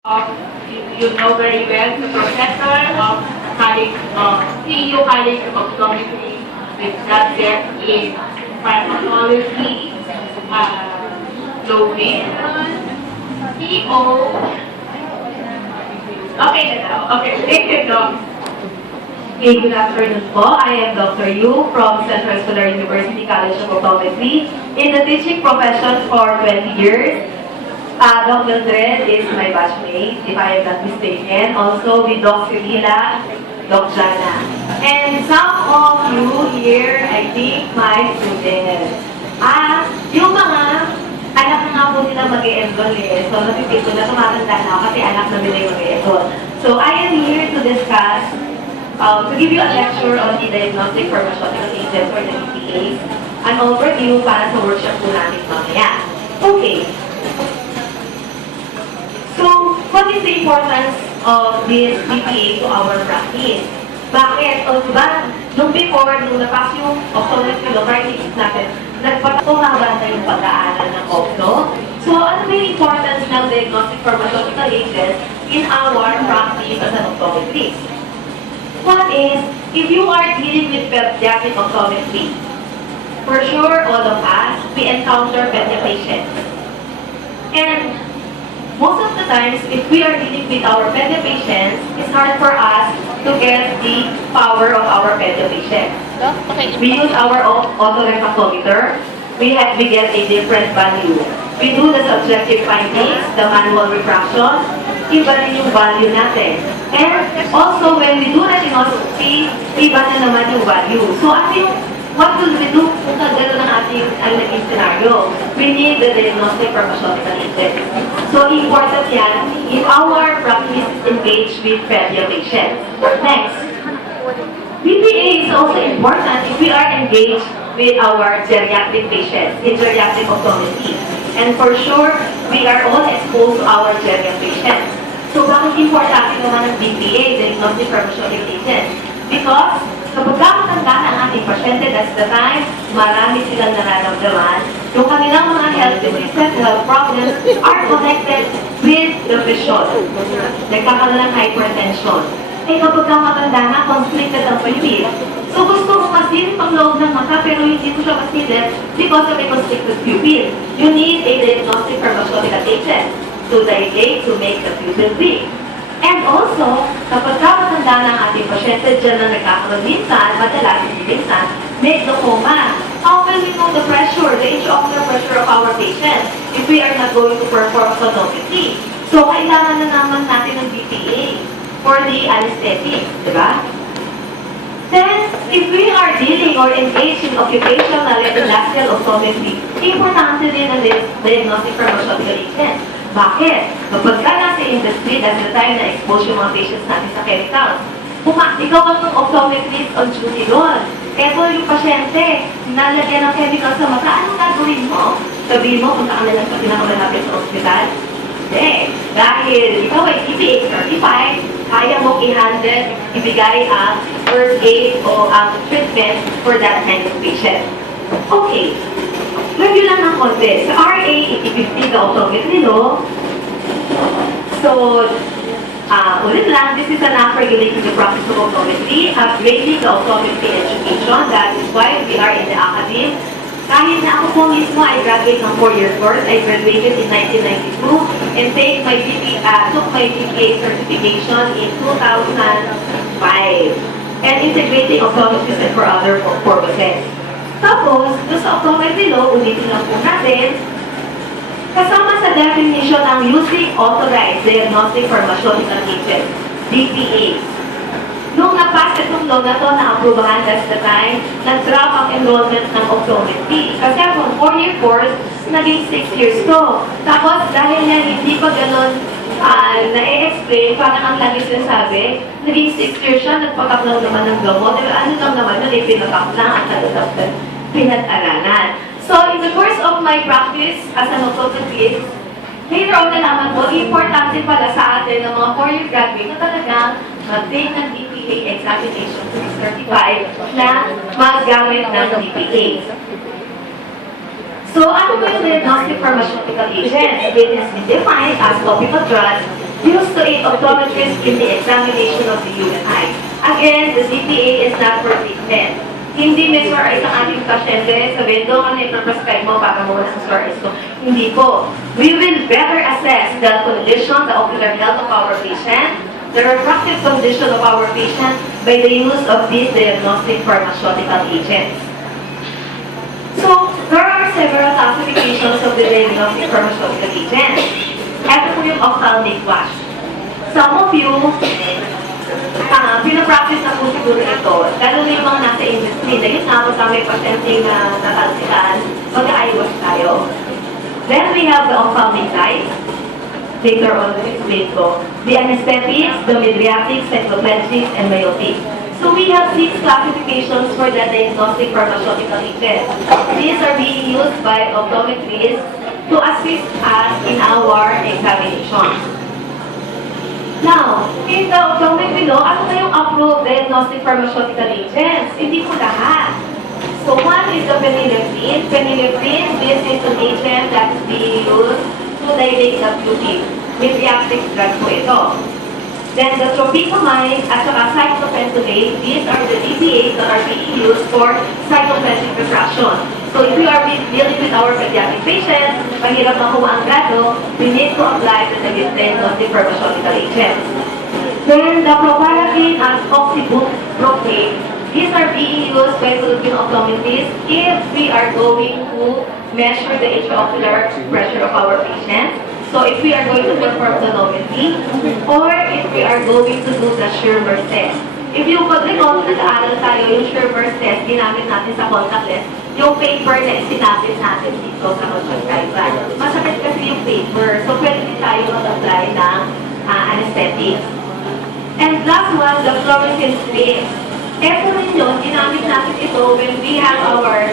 You know very well, the professor of college, CU College of Optometry with subject in pharmacology, Louis, PO. Okay na daw. Okay, thank you, Doc. Okay, good afternoon po. I am Dr. Yu from Central Solar University College of Optometry in the teaching profession for 20 years. Dr. Dred is my batchmate, if I am not mistaken. Also with Doc Cecilia, Doc Jana. And some of you here, I think, my students. Yung mga anak na nga po nila mag-e-enroll eh. So, napipil ko na tumatanda na ako kasi anak na nila yung mag-e-enroll. So, I am here to discuss, to give you a lecture on the diagnostic pharmaceutical agents or the DPAs, an overview para sa workshop po natin mamaya. Okay. So, what is the importance of this DPA to our practice? Bakit? O diba, nung before, nung napas yung optometry logarithms natin, nagpapahaba na yung pag-aaral ng opto. So, ano ba yung importance ng diagnostic pharmaceutical agents in our practice as an optometrist? One is, if you are dealing with pediatric optometry, for sure, all of us, we encounter pediatric patients. And most of the times, if we are dealing with our pedia patients, it's hard for us to get the power of our pedia patients. We use our autorefractometer. We get a different value. We do the subjective findings, the manual refraction, iba rin yung value natin. And also, when we do retinoscopy, iba na naman yung value. So, what will we do kung gano'n ang ating naging scenario? We need the diagnostic pharmaceutical agent. So, important yan if our practice is engaged with pedia patients. Next, DPA is also important if we are engaged with our geriatric patients in geriatric optometry. And for sure, we are all exposed to our geriatric patients. So, bakit importante naman ang DPA, diagnostic pharmaceutical agent? Because kapag matanda na ang ating pasyente, that's the time, marami silang nararamdaman. Yung kanilang mga health diseases, health problems are connected with the vision. Nagkakaroon ng hypertension. Eh kapag matanda na, constricted ang pupil. So gusto mo masilip ang loob ng mata, pero hindi mo siya masilip because of a constricted pupil. You need a diagnostic pharmaceutical agent to dilate, to make the pupil big. And also, kapag matanda na ang ating pasyente, dyan na nagkakaroon minsan, madalas hindi minsan, may glaucoma. How will we know the pressure, the intraocular pressure of our patient if we are not going to perform sonometry? So, kailangan na naman natin ng DPA for the anesthetic, di ba? Then, if we are dealing or engaged in occupational and industrial optometry, importante din ang diagnostic pharmaceutical agent. Bakit? Kapag ka nasa industry, that's the time na expose yung mga patients natin sa chemicals. Ikaw ang optometrist on duty doon. Eto yung pasyente, nalagyan ng chemical sa mata, anong gagawin mo? Sabihin mo, punta ka na lang sa pinakamalapit sa ospital? Hindi. Dahil ikaw ay DPA certified, kaya mo i-handle, ibigay ang first aid o ang treatment for that kind of patient. Okay. Review lang ng konti. Sa RA 8050, the optometry law. So, ulit lang, this is an act regulating the practice of optometry, upgrading the optometry education. That is why we are in the academy. Kahit na ako po mismo ay graduate ng 4-year course, I graduated in 1992 and took my DPA certification in 2005. And integrating optometry and for other purposes. Tapos, doon sa optometry law, ulitin lang po natin, kasama sa definition ang using authorized diagnostic pharmaceutical agent, DPA. Nung napas itong law na ito, na-approvahan, that's the time, nag-drop ang enrollment ng optometry. Kasi kung 4-year course, naging 6 years to. Tapos, dahil yan hindi pa ganun na-explain, parang ang lagi sinasabi, naging 6 years siya, nagpakapnaw naman ng gamot. Ano lang naman yun, pinakap lang at pinag-aralan. So, in the course of my practice as an optometrist, later on nalaman ko, importante pala sa atin ng mga 4-year graduate na talagang mag-take ng DPA examination to be certified na maggamit ng DPA. So, ano ba yung diagnostic pharmaceutical agents? It has been defined as topical drugs used to aid optometrists in the examination of the human eye. Again, the DPA is not for treatment. Hindi mesmerize ang ating pasyente, sabihin, doon ka na ito-prescribe mo para mo ng mesmerize ko. Hindi po. We will better assess the condition, the ocular health of our patient, the refractive condition of our patient by the use of these diagnostic pharmaceutical agents. So, there are several classifications of the diagnostic pharmaceutical agents. Ito po yung ophthalmic wash. Some of you, pinapractice na po siguro ito. Lalo na yung mga nasa industry. Dahil nga, pagka may pasyenteng natalsikan, mag-eye wash tayo. Then we have the ophthalmic light. Later on, explain ko. The anesthetics, the mydriatics, cycloplegics, and myopic. So we have 6 classifications for the diagnostic pharmaceutical agents. These are being used by optometrists to assist us in our examinations. Now, in the optometry law, ano na yung approved diagnostic pharmaceutical agents? Hindi po lahat. So one is the phenylephrine. Phenylephrine, this is an agent that is being used to dilate the pupil. Mydriatic drug po ito. Then the tropicamide at saka cyclopentolate, these are the DPAs that are being used for cycloplegic refraction. So if we are dealing with our pediatric patients, mahirap makuha ang grado, we need to apply the diagnostic pharmaceutical agents. Then the proparacaine and oxybutyropate, these are being used by Philippine optometrists if we are going to measure the intraocular pressure of our patients. So if we are going to perform tonometry, or if we are going to do the Schirmer's test. If you could recall, nag-aaral tayo yung Schirmer's test, ginamit natin sa contact lens, yung paper na isinapit natin dito sa conjunctiva. Masakit kasi yung paper, so pwede din tayo mag-apply ng anesthetics. And last one, the fluorescein strips. Ito rin yun, ginamit natin ito when we have our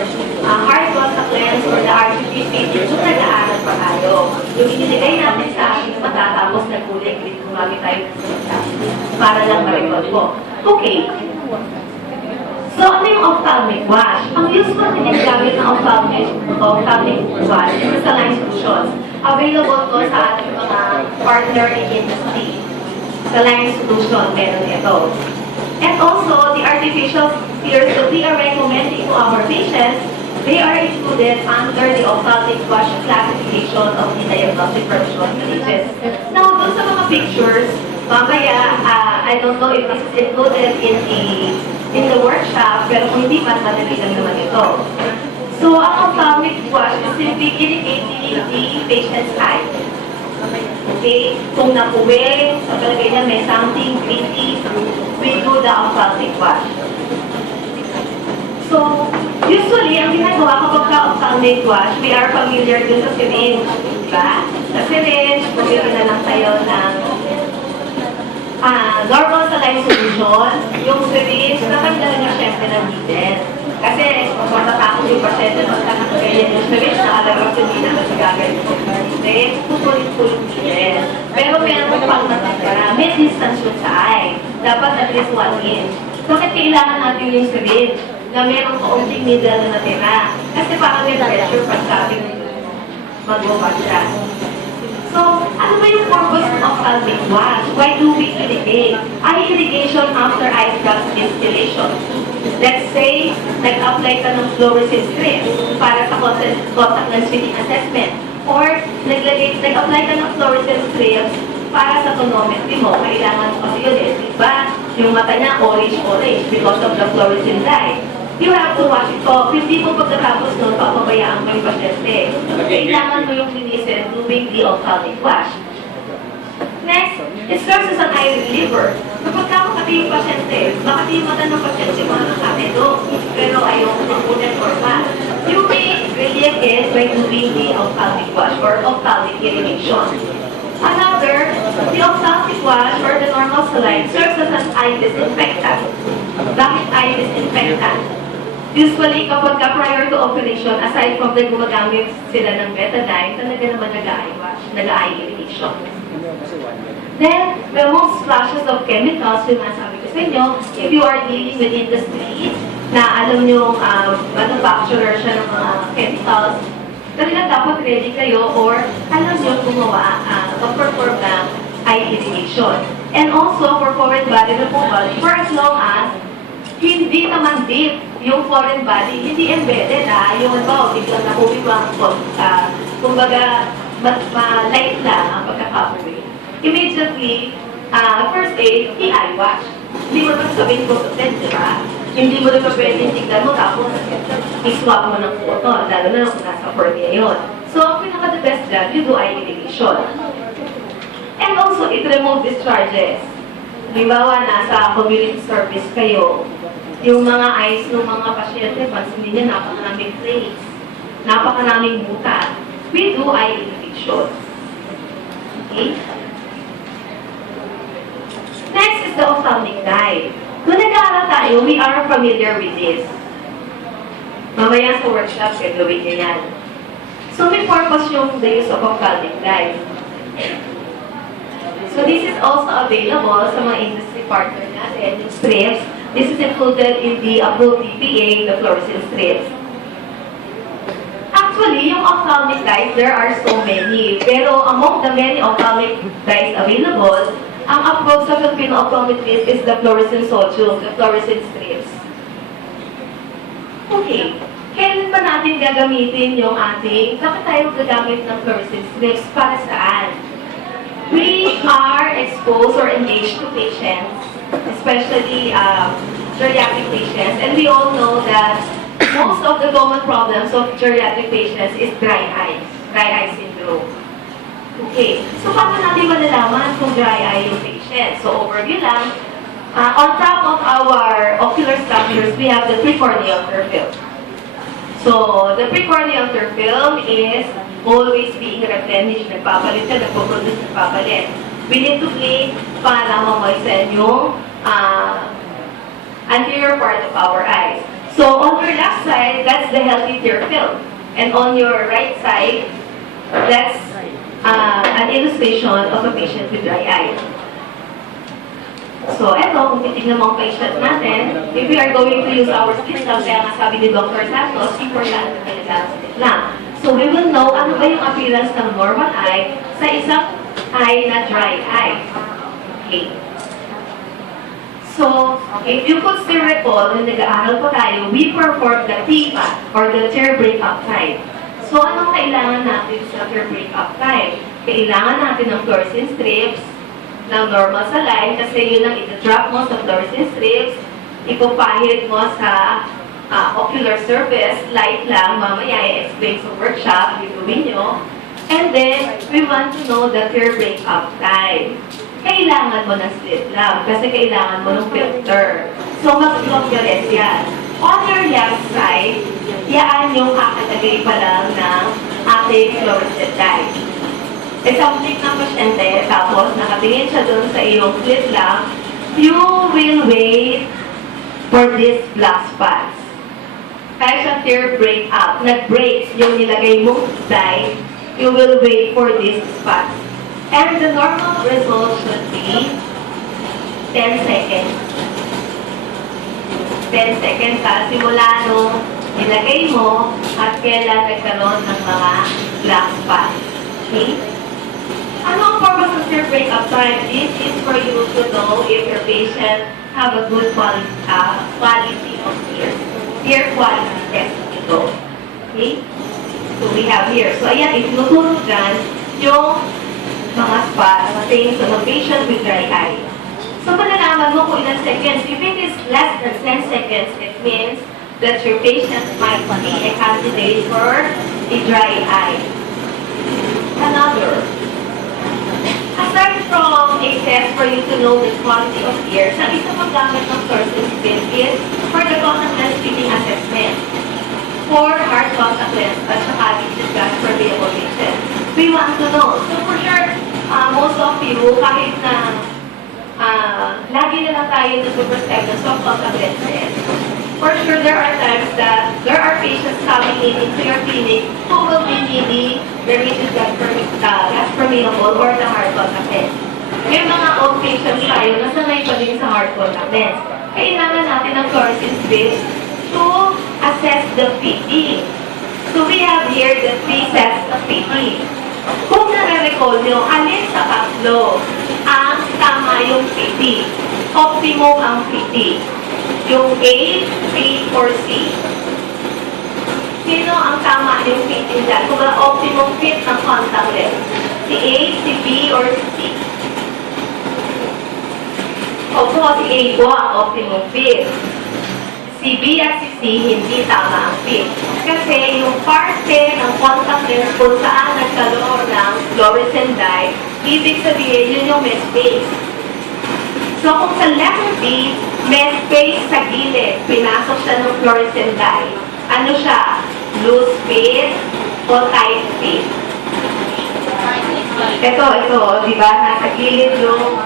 hard contact lens or the RGP patient, kung nag-aaral pa tayo. Yung inilagay natin sa akin, matatapos na kulit, gumamit tayo para lang ma-record po. Okay. So, ano yung ophthalmic wash? Ang usual na ginagamit ng ophthalmic wash is saline solutions. Available to sa ating mga partner in industry. Saline solution, meron ito. And also, the artificial tears that we are recommending to our patients, they are included under the ophthalmic wash classification of the diagnostic pharmaceutical agents. Now, dun sa mga pictures, mamaya, I don't know if this is included in the workshop, pero kung hindi pa, madali lang naman ito. So, ang ophthalmic wash is simply irrigating the patient's eye. Okay? Kung napuwi, sa palagay niya may something gritty, we do the ophthalmic wash. So, usually, ang ginagawa kapag ka-ophthalmic wash, we are familiar dun sa syringe. Diba? Sa syringe, bumili na lang tayo ng normal saline solution. Yung syringe, natanggalan niya syempre ng needle. Kasi, matatakot yung pasyente pagka nakagayan yung syringe, nakalagay yung needle na sa gagawin ko. Kasi, pupulit-pulit needle. Pero meron pang natanggalan. May distance yun sa eye. Dapat at least 1 inch. Bakit kailangan natin yung syringe na meron kaunting needle na natira? Kasi parang may pressure pag sabi mag-wash siya. So, ano ba yung purpose of ophthalmic wash? Why do we irrigate? Eye irrigation after eye drop installation. Let's say, nag-apply ka ng fluorescein strips para sa contact lens fitting assessment. Or, nag-apply ka ng fluorescein strips para sa tonometry mo. Kailangan kasi yun eh, diba? Yung mata niya orange-orange because of the fluorescein light. You have to wash it off. Hindi mo pagkatapos nun, papabayaan mo yung pasyente. Kailangan mo yung linisin doing the ophthalmic wash. Next, it serves as an eye reliever. Kapag makati yung pasyente, makati yung mata ng pasyente, mga nakati doon, pero ayaw ko makunin or ba. You may relieve it by doing the ophthalmic wash or ophthalmic irrigation. Another, the ophthalmic wash or the normal saline serves as an eye disinfectant. Bakit eye disinfectant? Usually, kapag prior to operation, aside from the gumagamit sila ng betadine, talaga naman nag-eye wash, nag-eye irrigation. Then, remove splashes of chemicals, yung nasabi ko sa inyo, if you are dealing with industry, na alam nyo, manufacturer siya ng mga chemicals, talagang dapat ready kayo or alam nyo gumawa, mag-perform ng eye irrigation. And also for foreign body removal, for as long as hindi naman deep yung foreign body, hindi embedded yung biglang nahuli mo ang kumbaga, light lang ang pagkakabuwi. Immediately, first aid, i-eye wash. Hindi mo naman sabihin ko sa di ba? Hindi mo naman pwedeng tignan mo tapos i-swab mo ng photo, lalo na kung nasa cornea yun. So, ang pinaka-the best dyan, you do eye irrigation. And also, it remove discharges. Halimbawa, nasa community service kayo, yung mga eyes ng mga pasyente, pansin niya, napakaraming place, napakaraming butas. We do eye irrigation. Okay? Next is the ophthalmic dye. Kung nag-aaral tayo, we are familiar with this. Mamaya sa workshop, gagawin niya yan. So, may purpose yung the use of ophthalmic dye. So, this is also available sa mga industry partner natin, yung strips. This is included in the approved DPA, the fluorescent strips. Actually, yung ophthalmic dyes, there are so many. Pero among the many ophthalmic dyes available, ang approved sa Filipino optometrist is the fluorescent sodium, the fluorescent strips. Okay. Kailan pa natin gagamitin yung ating, bakit tayo gagamit ng fluorescent strips? Para saan? We are exposed or engaged to patients, especially geriatric patients, and we all know that most of the common problems of geriatric patients is dry eye syndrome. Okay, so paano natin malalaman kung dry eye yung patient? So overview lang, on top of our ocular structures, we have the precorneal nerve film. So the precorneal nerve film is always being replenished, nagpapalit siya, nagpo-produce, nagpapalit. We need to clean para ma-moisten yung anterior part of our eyes. So on your left side, that's the healthy tear film. And on your right side, that's an illustration of a patient with dry eye. So eto, kung titignan mo ang patient natin, if we are going to use our slit lamp, kaya nga sabi ni Dr. Santos, importante talaga ang slit lamp. So we will know ano ba yung appearance ng normal eye sa isang eye na dry eye. Okay. So, if you could still recall, nung nag-aaral po tayo, we perform the TPAT or the tear breakup time. So, anong kailangan natin sa tear breakup time? Kailangan natin ng fluorescent strips ng normal sa line kasi yun ang ita-drop mo sa fluorescent strips, ipapahid mo sa ocular surface, light lang, mamaya i-explain sa workshop, gagawin nyo. And then, we want to know the tear breakup time. Kailangan mo ng slit lamp kasi kailangan mo ng filter. So, mag-fluoresce yan. On your left side, yan yung kakatagay pa lang ng ating fluorescent dye. Isang click ng pasyente, tapos nakatingin siya doon sa iyong slit lamp, you will wait for this black spots. Kaya siya tear break up, nag-break yung nilagay mong dye, you will wait for this spots. And the normal result should be 10 seconds. 10 seconds simula nung nilagay mo at kailan nagkaroon ng mga black spots. Okay? Ano ang purpose of tear breakup time? This is for you to know if your patient have a good quality of tears. Tear quality test ito. Okay? So we have here. So ayan, itinuturo dyan yung mga spots pertaining to the patient with dry eye. So malalaman mo kung ilang seconds. If it is less than 10 seconds, it means that your patient might be a candidate for a dry eye. Another. Aside from a test for you to know the quality of ears, ang isa pang gamit ng fluorescent strip is for the contact lens fitting assessment for hard contact lens at saka discussed for variable patients. We want to know. So for sure, most of you, kahit na lagi na lang tayo nag-prescribe ng soft contact lenses, for sure there are times that there are patients coming into your clinic who will be needing the rigid gas permeable or the hard contact lens. May mga old patients tayo na sanay pa din sa hard contact lens. Kailangan natin ng fluorescent strips to assess the fitting. So we have here the 3 sets of fitting. Kung nare-recall nyo, alin sa tatlo ang tama yung PT? Optimum ang PT. Yung A, B, or C? Sino ang tama yung fit dyan? Kung ang optimum fit ng contact lens? Si A, si B, or si C? Opo, si A po ang optimum fit. Si B at si C, hindi tama ang fit. Kasi yung parte ng contact lens kung saan nagkaroon ng fluorescent dye, ibig sabihin yun yung may space. So kung sa letter B, may space sa gilid, pinasok siya ng fluorescent dye. Ano siya? Loose fit o tight fit? Ito, di ba? Nasa gilid yung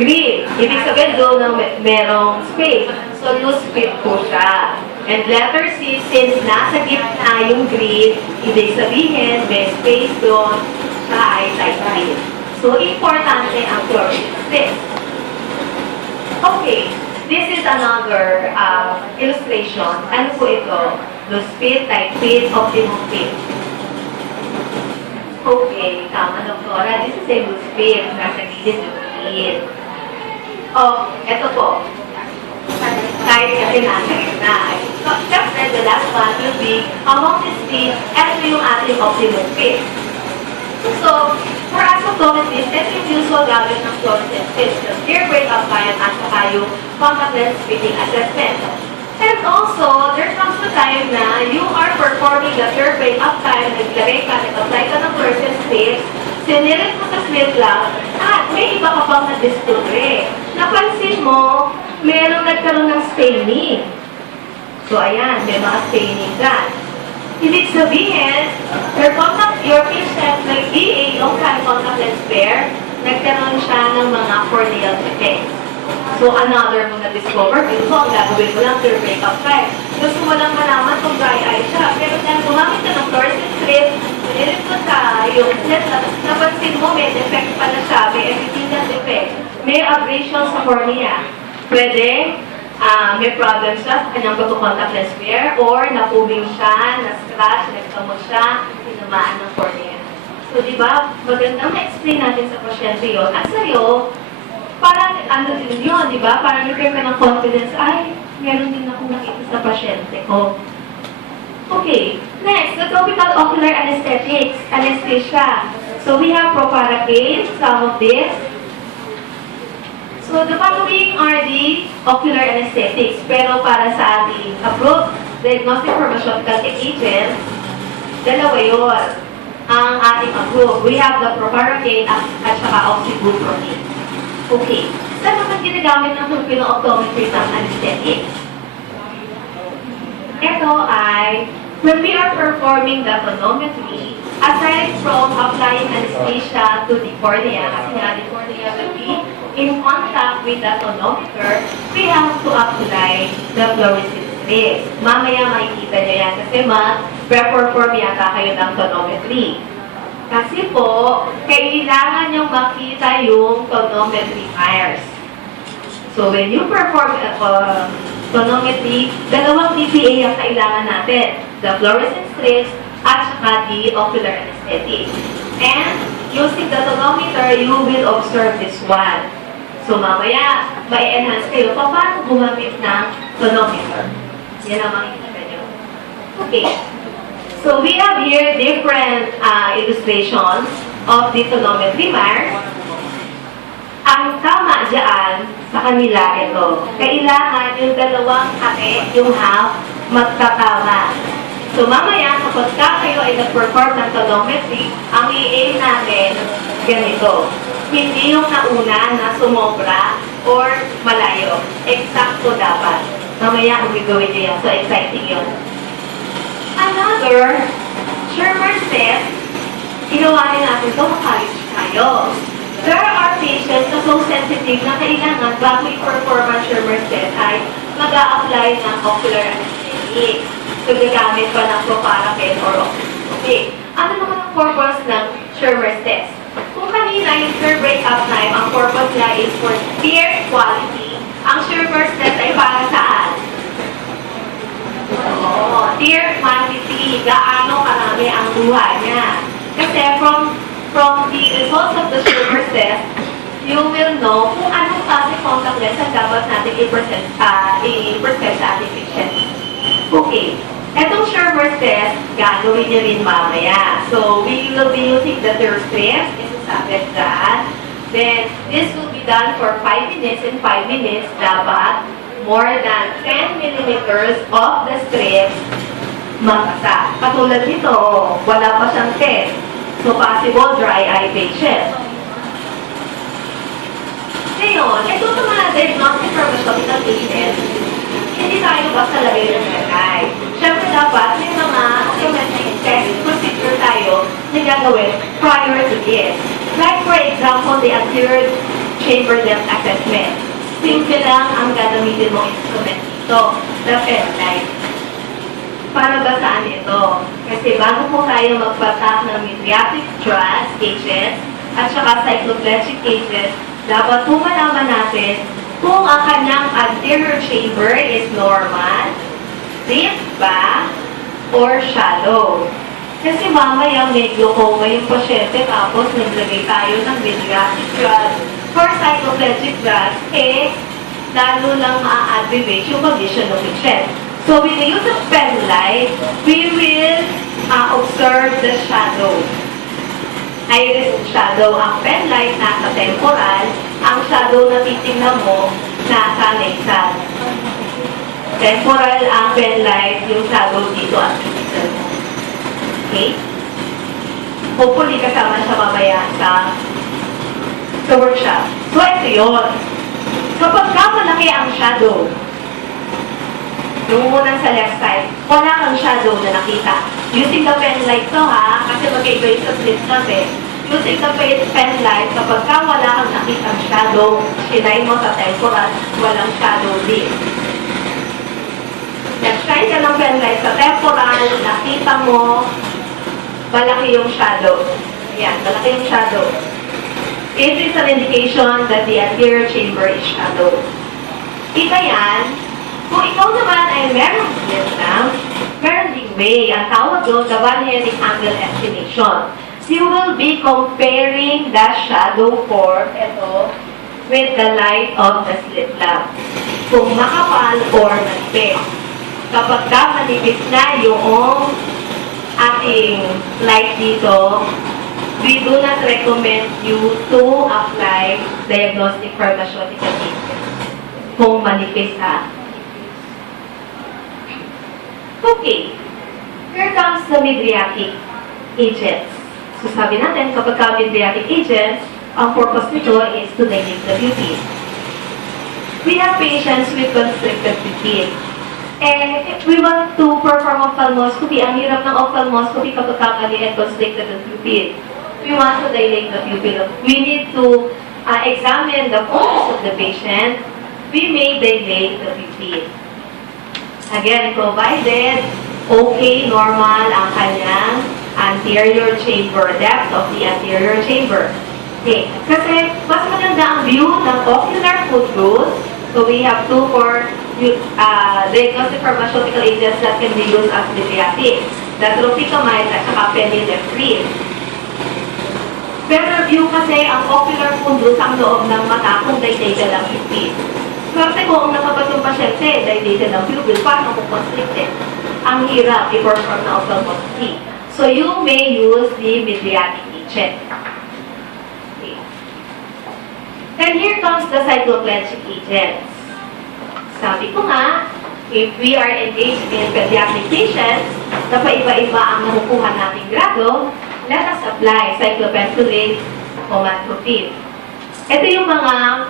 grid. Ibig sabihin doon na merong space. So, loose fit po siya. And letter C, since nasa gitna yung grid, ibig sabihin may space doon, siya ay tight fit. So, importante ang fluorescent. Okay, this is another illustration. Ano po ito? Loose fit, tight fit, optimum fit. Okay, tama, doktora. This is a loose fit. Nasa gilid yung grid. Oh, ito po. Tight kasi nasa gitna. So, syempre, the last one will be, among these feet, ito yung ating optimum fit. So, for us optometrists, ito yung usual gamit ng fluorescent fit, the tear break-up time at saka yung contact lens fitting assessment. And also, there comes the time na you are performing the tear break-up time, naglagay ka, nag-apply ka ng fluorescent strips, sinirit mo sa slit lamp, at may iba ka pang na-discover. Napansin mo, merong nagkaroon ng staining. So, ayan, may mga staining dyan. Ibig sabihin, your patient, like DA, long-time contact lens pair, nagkaroon siya ng mga corneal defects. So, another mo na-discover, ito ang gagawin mo lang tear break-up time. Gusto mo lang malaman kung dry eye siya. Pero dahil gumamit ka ng fluorescent strip, sinilit mo sa yung slit, napansin mo, may defect pala siya, may epithelial defect, may abrasion sa cornea. Pwede, may problem siya sa kanyang pagkukontact lens pair, or napubing siya, na-scratch, nagkamot siya, tinamaan ng cornea. So, di ba, magandang na-explain natin sa pasyente yun. At sa'yo, parang ano din yun, di ba? Parang nag-care ka ng confidence, ay, meron din akong nakita sa pasyente ko. Okay, next, the topical ocular anesthetics, anesthesia. So, we have proparacaine, some of this. So, the following are the ocular anesthetics. Pero para sa ating approved diagnostic pharmaceutical agents, dalawa yun ang ating approved. We have the proparacaine at saka oxybutynin. Okay. Saan naman ginagamit ng Filipino optometrist ang anesthetics? Ito ay, when we are performing the tonometry, aside from applying anesthesia to the cornea, kasi nga the cornea will be in contact with the tonometer, we have to apply the fluorescent strips. Mamaya makikita nyo yan kasi mag-perform yata kayo ng tonometry. Kasi po, kailangan nyo makita yung tonometry wires. So, when you perform tonometry, dalawang DPA ang kailangan natin. The fluorescent strips at saka the ocular anesthetic. And, using the tonometer, you will observe this one. So, mamaya, mai-enhance kayo paano gumamit ng tonometer. Yan ang makikita nyo. Okay. So, we have here different illustrations of the tonometry wires. Ang tama dyan sa kanila ito, kailangan yung dalawang ate, yung half, magkatama. So, mamaya, kapag kayo ay nag-perform ng tonometry, ang i-aim natin ganito. Hindi yung nauna na sumobra or malayo. Eksakto dapat. Mamaya, kung gagawin nyo yan. So, exciting yun. Another, Shermer's test, ginawa rin natin ito, makalis tayo. There are patients na so sensitive na kailangan bago i-perform ang Shermer's test ay mag-a-apply ng ocular anesthetic. So, gagamit pa ng proparacaine or oxybutynin. Ano naman ang purpose ng Shermer's test? Kung kanina yung tear break-up time, ang purpose niya is for tear quality. Ang Shermer's test ay para saan? Tear quantity, gaano karami ang buhay niya. Kasi from From the results of the Schreber's test, you will know kung anong klase contact lens ang dapat natin i-present sa ating patient. Okay. Etong Schreber's test, gagawin niyo rin mamaya. So, we will be using the third strips. Isasabit dyan. Then, this will be done for 5 minutes. In 5 minutes, dapat more than 10 millimeters of the strips magkasa. Katulad nito, wala pa siyang test. So, possible dry eye patient. Ngayon, ito sa mga diagnostic pharmaceutical agents, hindi tayo basta lagay ng eye. Siyempre dapat may mga optometric test procedure tayo na gagawin prior to this. Like for example, the anterior chamber depth assessment. Simple lang ang gagamitin mong instrument dito, the pen light. Para ba saan ito? Kasi bago po tayo magpatak ng mydriatic drugs, agents, at saka cycloplegic agents, dapat po malaman natin kung ang kanyang anterior chamber is normal, deep ba, or shallow. Kasi mamaya may glaucoma yung pasyente tapos naglagay tayo ng mydriatic drugs for cycloplegic drugs, lalo lang ma-aggravate yung condition ng patient. So with the use of pen light, we will observe the shadow. Iris shadow. Ang pen light nasa temporal, ang shadow na titignan mo nasa nasal. Temporal ang pen light, yung shadow dito ang titignan mo. Okay? Hopefully kasama siya mamaya sa workshop. So ito yun. Kapag malaki ang shadow, yung unang sa left side, wala kang shadow na nakita. Using the pen light to ha, kasi magkaiba yung sa slit natin. Using the pen light, kapag wala kang nakitang shadow, sinay mo sa temporal, walang shadow din. Nag-shine ka ng pen light sa temporal, nakita mo, malaki yung shadow. Ayan, malaki yung shadow. It is an indication that the anterior chamber is shadow. Kita yan, kung ikaw naman ay meron din meron ding way, ang tawag doon, the one-heading angle estimation. You will be comparing the shadow form, ito, with the light of the slit lamp. Kung makapal or manipis. Kapag manipis na yung ating light dito, we do not recommend you to apply diagnostic pharmaceutical agents. Kung manipis ha. Okay. Here comes the mydriatic agents. So sabi natin, kapag mydriatic agents, ang purpose nito is to dilate the pupil. We have patients with constricted pupil. And if we want to perform ophthalmoscopy, ang hirap ng ophthalmoscopy kapag mali and constricted the pupil. We want to dilate the pupil. We need to examine the focus of the patient. We may dilate the pupil. Again, provided okay, normal ang kanyang anterior chamber, depth of the anterior chamber. Okay. Kasi mas maganda ang view ng ocular fluid. So we have two for diagnostic pharmaceutical agents that can be used as mydriatic. The tropicamide at saka phenylephrine. Better view kasi ang ocular fundus ang loob ng mata kung dilated ang pupil. Swerte ko ang nakapag yung pasyente, dilated ang pupil, paano kung constricted? Ang hirap i-perform na ophthalmoscopy. So you may use the mydriatic agent. Okay. And here comes the cycloplegic agents. Sabi ko nga, if we are engaged in pediatric patients, na paiba-iba ang nakukuha nating grado, let us apply cyclopentolate o matropine. Ito yung mga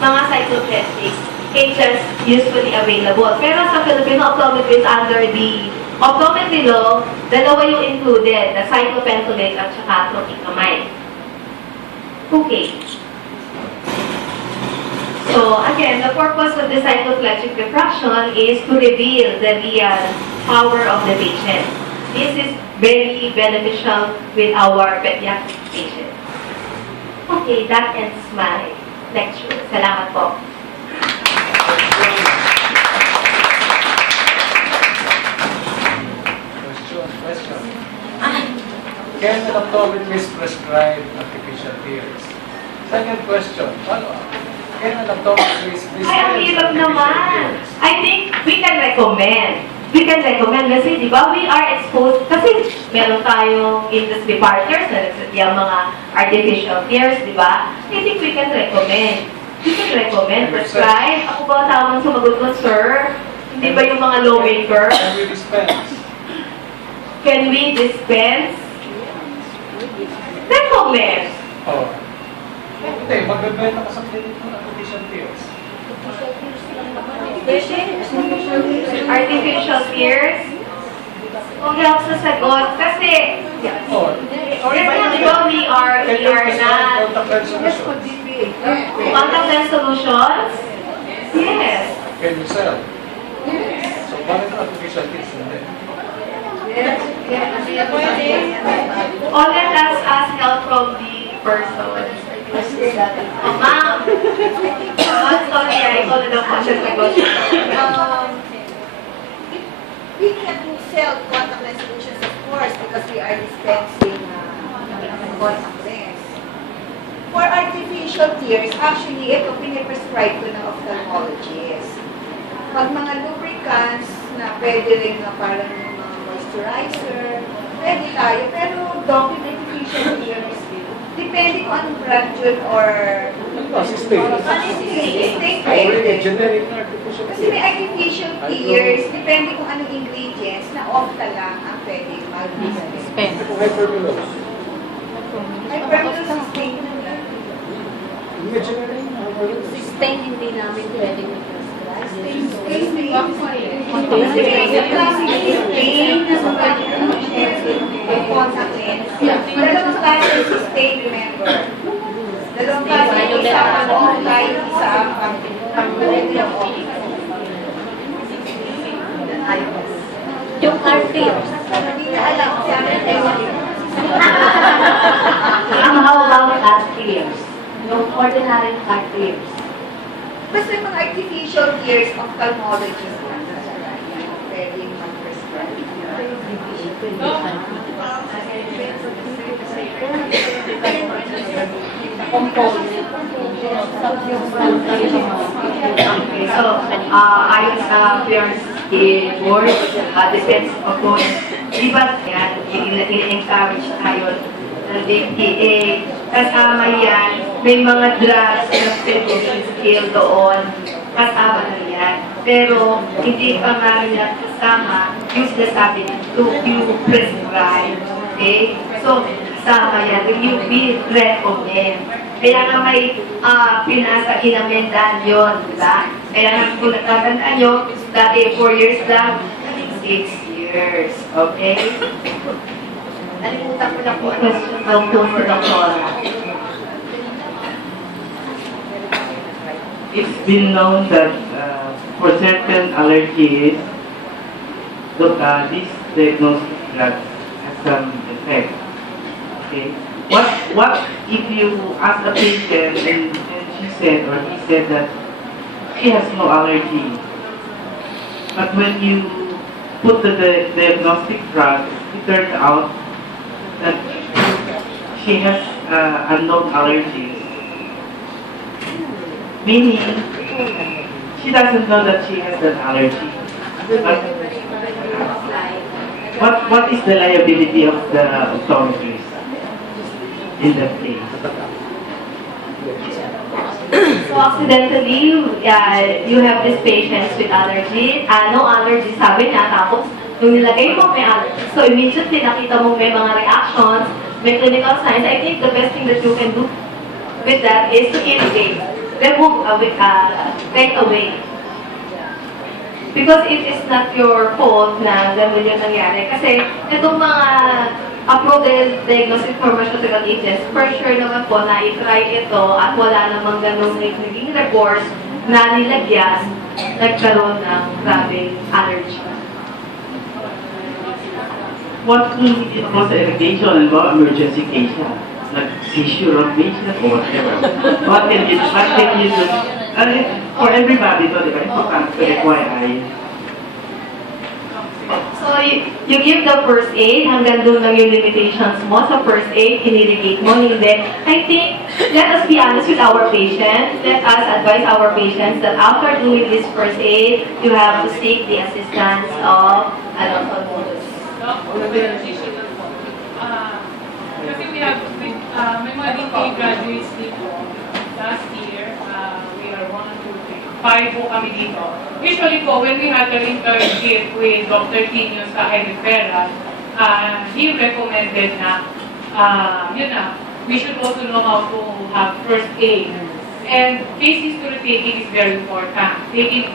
cycloplegic agents usually available. Pero sa Filipino optometry under the optometry law, dalawa yung included, the cyclopentolate at saka tropicamide. Okay. So, again, the purpose of the cycloplegic diffraction is to reveal the real power of the patient. This is very beneficial with our pediatric patients. Okay, that ends my lecture. Salamat po. Question. Can an optometrist prescribe artificial tears? Second question, follow-up. Can an optometrist Ay, ang hirap artificial naman. tears? I think we can recommend. We can recommend kasi, di ba, we are exposed, kasi meron tayong industry partners na yung mga artificial tears, di ba? I think we can recommend. We can recommend, prescribe. Ako ba tamang sumagot mo, sir? Hindi ba yung mga lawmaker? Can we dispense? Can we dispense? Recommend. Oh. Hindi, magbebenta ka sa clinic ng artificial tears. Artificial tears? Huwag ako sasagot kasi Oh. di ba we are Can you prescribe not contact lens solutions? contact lens solutions? Yes. Can you sell? So, bakit ang artificial tears hindi? All that us ask help from the person. Oh, ma'am. I'm sorry, I called it a conscious negotiation. We can sell contact lens solutions, of course, because we are dispensing contact lens. For artificial tears, actually, ito piniprescribe ko ng ophthalmologist. Pag mga lubricants na pwede rin na parang yung mga moisturizer, pwede tayo. Pero doc, yung artificial tears, depende kung anong brand yun or Ito, si Stay. stay Already, generic na artificial kasi may tears. artificial tears, depende kung anong ingredients na opta lang ang pwede mag-dispense. Hyperveloz. Hyperveloz stain. May generic na hyperveloz. Sustain hindi namin pwede mag-prescribe. Kasi may plastic stain na sa pag-share contact lens. Dalawang klase yung stain, remember. Dalawang klase, isa ang online, isa ang pag-pwede ng Yung arteries. Hindi na alam, sabi How about arteries? Yung ordinary arteries. basta yung mga artificial tears, ophthalmologist lang na pwede mag-prescribe. Okay, so, PRC board, depends of course, di ba yan, in-encourage tayo ng DPA, kasama yan, may mga drugs na skill doon, kasama na yan. Pero, hindi pa nga nila kasama yung sinasabi to you prescribe, okay? So, kasama yan, you will recommend. Kaya nga may pinasa inamendan yun, di ba? Kaya nga kung natatandaan nyo, dati 4 years lang, 6 years. Okay? Nalimutan ko na po. Question daw po si Doktora. It's been known that for certain allergies, this diagnostic drug has some effect. Okay. What if you ask a patient and she said or he said that she has no allergy, but when you put the diagnostic drug, it turns out that she has unknown allergies. Meaning, she doesn't know that she has an allergy. But what is the liability of the optometrist in that case? So accidentally, you have these patients with allergy, no allergy sabi niya, tapos nung nilagay mo may allergy. So immediately nakita mo may mga reactions, may clinical signs. I think the best thing that you can do with that is to irrigate. Remove away, take away. Because it is not your fault na gano'n yung nangyari. Kasi itong mga approved diagnostic pharmaceutical agents, for sure naman po na i-try ito at wala namang gano'ng naging report na nilagyan, nagkaroon ng grabing allergy. What kung hindi ako sa irrigation and emergency case siya? Like seizure of patient or whatever. What can you do? For everybody, ito, di ba? Importante sa FYI. So, you give the first aid, hanggang doon lang yung limitations mo sa first aid, inirigate mo, hindi. I think, let us be honest with our patients. Let us advise our patients that after doing this first aid, you have to seek the assistance of an ophthalmologist. Additional po. Kasi we have, may mga DPA graduates dito. Last year, we are 1, 2, 3, 5 po kami dito. Usually po, when we had our internship with Dr. Tino sa referral, he recommended na, yun na, we should also know how to have first aid. And case history taking is very important. Taking,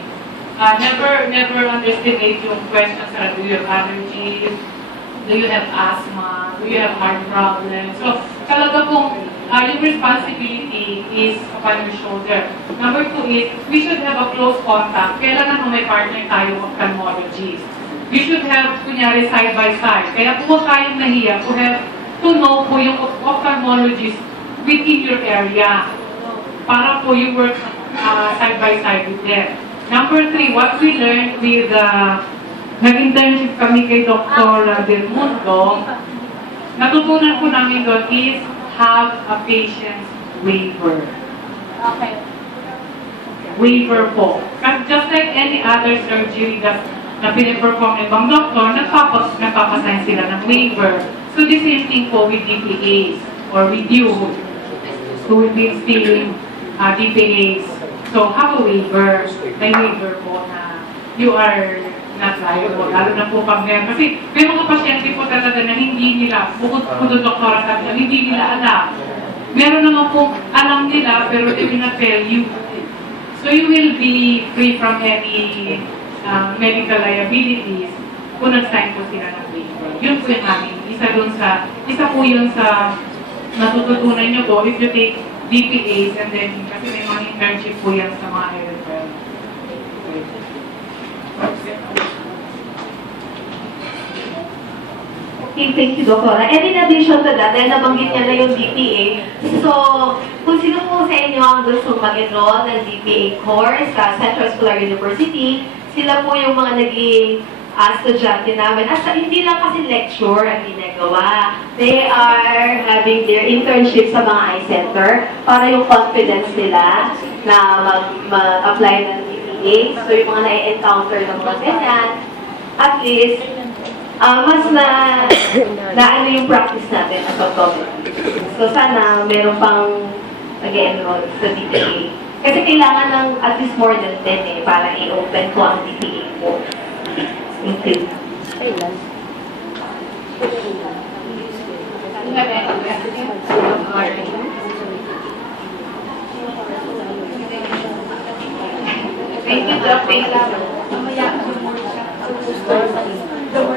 never underestimate yung questions na do you have allergies, do you have asthma, do you have heart problems. So, talaga pong yung responsibility is upon your shoulder. Number 2 is, we should have a close contact. Kailangan may partner tayo ophthalmologist. We should have, kunyari, side by side. Kaya po huwag tayong nahiya, we have to know po yung ophthalmologist within your area. Para po you work side by side with them. Number 3, what we learned with nag-internship kami kay Dr. Del Mundo, natutunan po namin doon is have a patient's waiver. Okay. Waiver po. Kasi just like any other surgery na piniperform ng ibang doktor, nagpapasign sila ng waiver. So the same thing po with DPAs or with you who will be still DPAs. So have a waiver. May waiver po na you are not liable. Lalo na po pag meron. Kasi may mga pasyente po talaga na hindi nila, bukod po doon doktora sabi na, hindi nila alam. Meron naman po alam nila pero they will not tell you. So you will be free from any medical liabilities kung nag-sign po sila ng waiver. Yun po yung amin. Isa po yun sa natututunan nyo po if you take DPAs and then kasi may mga internship po yan sa mga NFL. Okay, thank you, Doktora. And in addition to that, dahil nabanggit niya na yung DPA, so kung sino po sa inyo ang gustong mag-enroll ng DPA course sa Central Scholar University, sila po yung mga naging estudyante namin. At hindi lang kasi lecture ang ginagawa. They are having their internship sa mga eye center para yung confidence nila na mag-apply ng DPA. So yung mga na-encounter ng mga ganyan, at least, mas na ano yung practice natin as optometrist. So sana meron pang nag-enroll sa DPA. Kasi kailangan ng at least more than 10 para i-open ko ang DPA ko. Thank you. Thank you, Doc. Thank you.